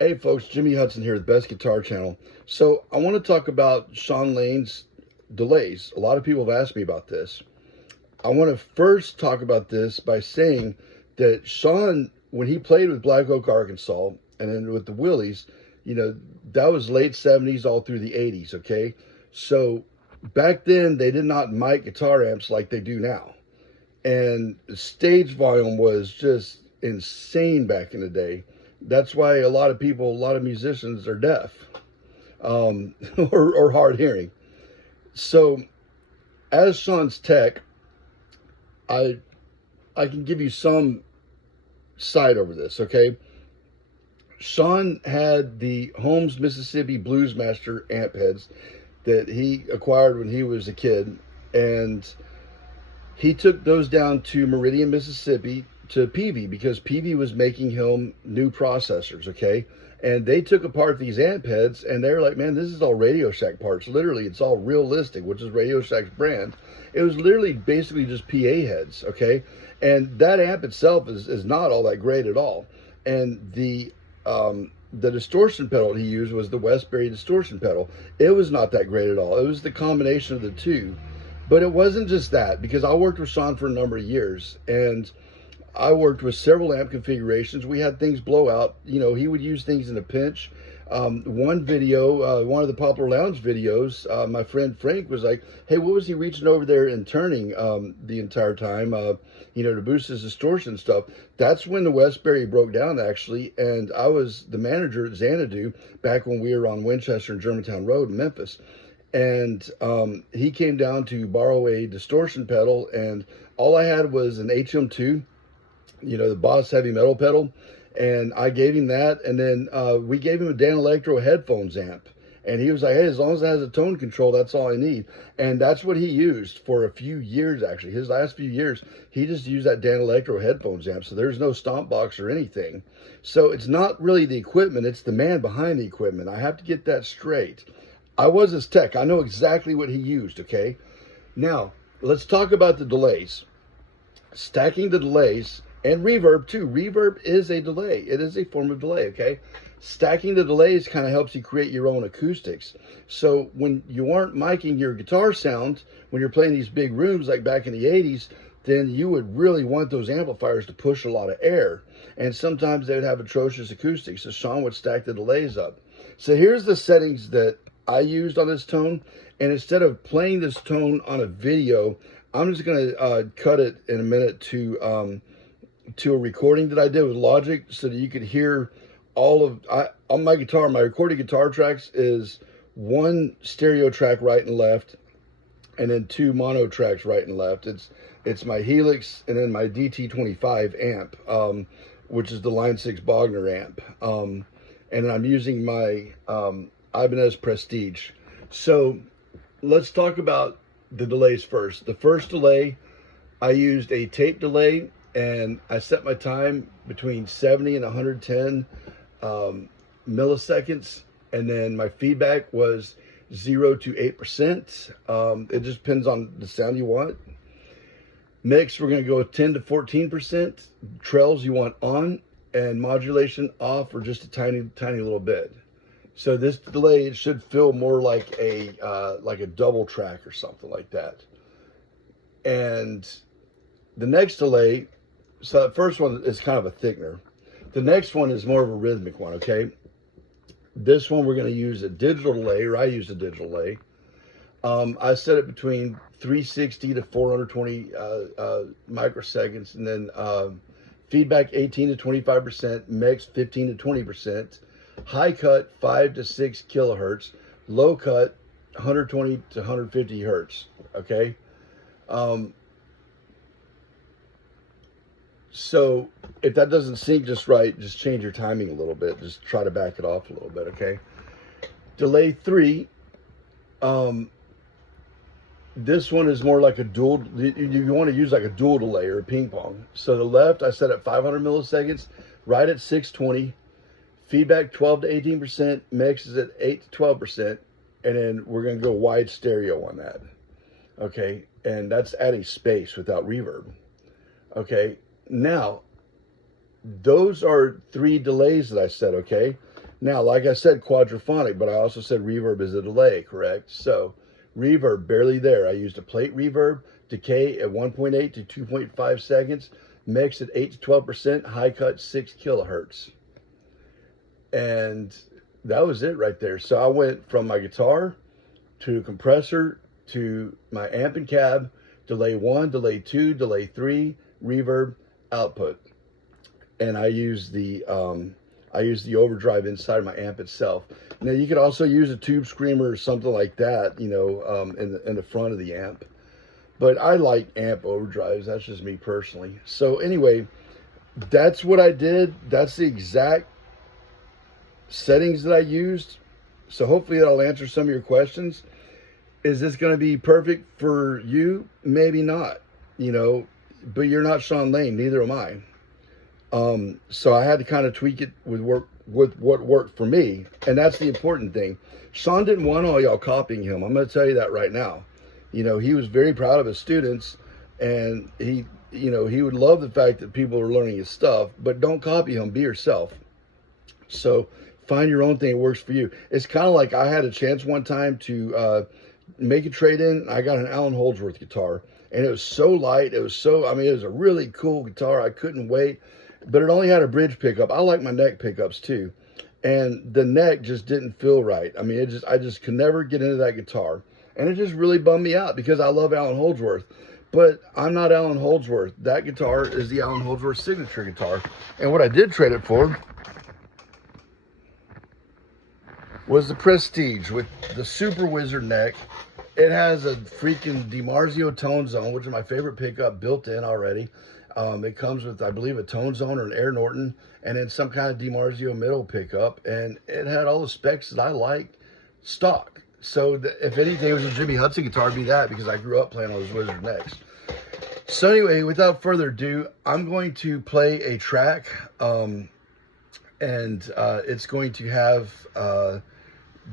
Hey folks, Jimmy Hudson here, the Best Guitar Channel. So I want to talk about Shawn Lane's delays. A lot of people have asked me about this. I want to first talk about this by saying that Shawn, when he played with Black Oak, Arkansas, and then with the Willies, that was late 70s all through the 80s, okay? So back then, they did not mic guitar amps like they do now. And the stage volume was just insane back in the day. That's why a lot of musicians are deaf, or hard hearing. So, as Shawn's tech, I can give you some sight over this. Okay, Shawn had the Holmes Mississippi Bluesmaster amp heads that he acquired when he was a kid, and he took those down to Meridian, Mississippi, to Peavey, because Peavey was making him new processors, okay? And they took apart these amp heads, and they were like, man, this is all Radio Shack parts. Literally, it's all Realistic, which is Radio Shack's brand. It was literally basically just PA heads, okay? And that amp itself is not all that great at all. And the distortion pedal he used was the Westbury distortion pedal. It was not that great at all. It was the combination of the two. But it wasn't just that, because I worked with Shawn for a number of years, and I worked with several amp configurations. We had things blow out. He would use things in a pinch. One video, one of the Popular Lounge videos, my friend Frank was like, hey, what was he reaching over there and turning the entire time, to boost his distortion stuff? That's when the Westbury broke down, actually, and I was the manager at Xanadu back when we were on Winchester and Germantown Road in Memphis. And he came down to borrow a distortion pedal, and all I had was an HM2, the Boss heavy metal pedal, and I gave him that, and then we gave him a Dan Electro headphones amp, and he was like, hey, as long as it has a tone control, that's all I need. And that's what he used for a few years, actually. His last few years, he just used that Dan Electro headphones amp, so there's no stomp box or anything. So it's not really the equipment, it's the man behind the equipment. I have to get that straight. I was his tech. I know exactly what he used, okay? Now, let's talk about the delays. Stacking the delays, and reverb too. Reverb is a delay. It is a form of delay, okay? Stacking the delays kind of helps you create your own acoustics. So when you aren't miking your guitar sound, when you're playing these big rooms like back in the 80s, then you would really want those amplifiers to push a lot of air. And sometimes they would have atrocious acoustics, so Shawn would stack the delays up. So here's the settings that I used on this tone, and instead of playing this tone on a video, I'm just going to cut it in a minute to a recording that I did with Logic, so that you could hear all of on my guitar. My recorded guitar tracks is one stereo track right and left, and then two mono tracks right and left. It's my Helix and then my DT25 amp, which is the Line 6 Bogner amp, and then I'm using my Ibanez Prestige. So let's talk about the delays first. The first delay, I used a tape delay, and I set my time between 70 and 110 milliseconds, and then my feedback was 0 to 8%. It just depends on the sound you want. Mix, we're going to go with 10 to 14%. Trails you want on, and modulation off, or just a tiny little bit. So this delay, it should feel more like a double track or something like that. And the next delay, so the first one is kind of a thickener. The next one is more of a rhythmic one, okay? This one we're going to use a digital delay, or I use a digital delay. I set it between 360 to 420 microseconds, and then feedback 18 to 25%, mix 15 to 20%. High cut 5 to 6 kilohertz, low cut 120 to 150 hertz. Okay. So if that doesn't sync just right, just change your timing a little bit. Just try to back it off a little bit. Okay. Delay 3. This one is more like a dual. You want to use like a dual delay or a ping pong. So the left, I set at 500 milliseconds, right at 620. Feedback 12 to 18%, mix is at 8 to 12%, and then we're going to go wide stereo on that. Okay, and that's adding space without reverb. Okay, now those are 3 delays that I set. Okay, Now, like I said, quadraphonic, but I also said reverb is a delay, correct? So reverb, barely there. I used a plate reverb, decay at 1.8 to 2.5 seconds, mix at 8 to 12%, high cut 6 kilohertz. And that was it right there. So I went from my guitar to compressor to my amp and cab, delay 1, delay 2, delay 3, reverb, output. And I use the overdrive inside my amp itself. Now you could also use a tube screamer or something like that, you know, in the front of the amp. But I like amp overdrives. That's just me personally. So anyway, that's what I did. That's the exact settings that I used. So hopefully that'll answer some of your questions. Is this going to be perfect for you? Maybe not, you know, but you're not Shawn Lane, neither am I. So I had to kind of tweak it with what worked for me. And that's the important thing. Shawn didn't want all y'all copying him. I'm going to tell you that right now. You know, he was very proud of his students, and he would love the fact that people are learning his stuff, but don't copy him, be yourself. So find your own thing that works for you. It's kind of like I had a chance one time to, make a trade-in. I got an Allen Holdsworth guitar, and it was so light. It was a really cool guitar. I couldn't wait, but it only had a bridge pickup. I like my neck pickups too, and the neck just didn't feel right. I mean, I just could never get into that guitar, and it just really bummed me out because I love Allen Holdsworth, but I'm not Allen Holdsworth. That guitar is the Allen Holdsworth signature guitar, and what I did trade it for was the Prestige with the Super Wizard neck. It has a freaking DiMarzio tone zone, which is my favorite pickup, built in already. It comes with, I believe, a tone zone or an Air Norton, and then some kind of DiMarzio middle pickup. And it had all the specs that I like stock. So if anything, it was a Jimmy Hudson guitar, it'd be that, because I grew up playing all those Wizard necks. So anyway, without further ado, I'm going to play a track, and it's going to have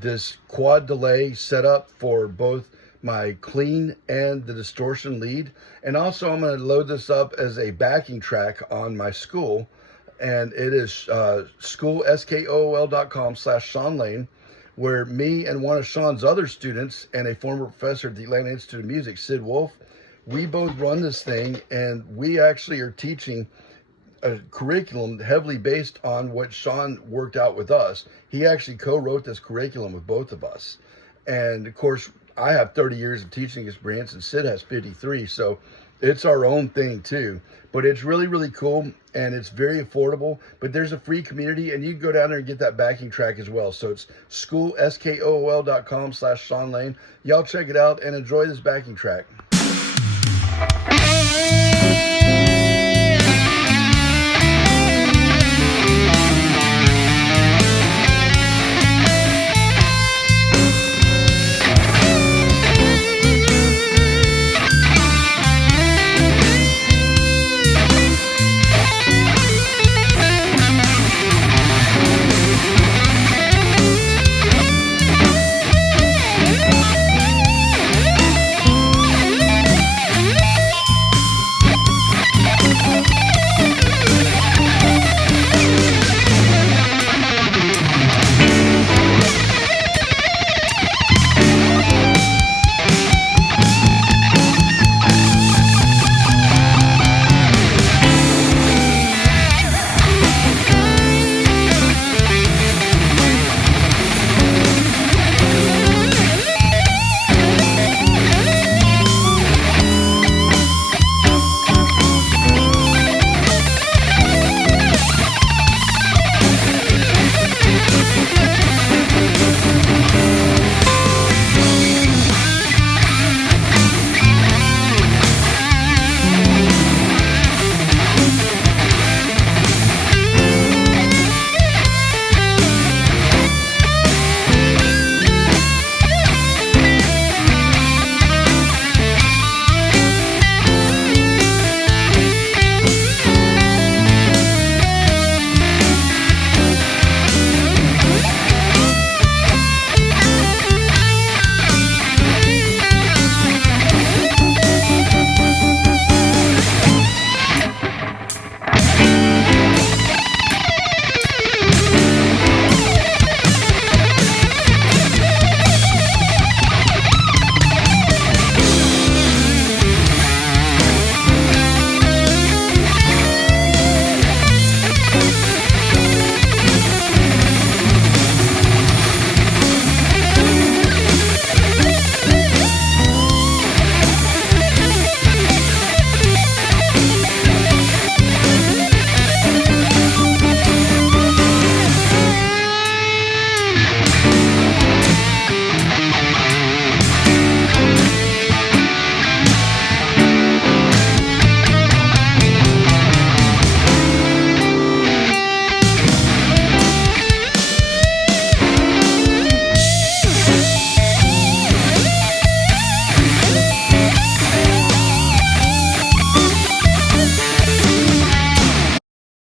this quad delay set up for both my clean and the distortion lead. And also I'm going to load this up as a backing track on my school. And it is skool.com/Shawn Lane, where me and one of Shawn's other students and a former professor at the Atlanta Institute of Music, Sid Wolf, we both run this thing, and we actually are teaching a curriculum heavily based on what Shawn worked out with us. He actually co-wrote this curriculum with both of us. And of course, I have 30 years of teaching experience, and Sid has 53. So it's our own thing too. But it's really, really cool, and it's very affordable. But there's a free community, and you can go down there and get that backing track as well. So it's skool.com/Shawn Lane. Y'all check it out and enjoy this backing track.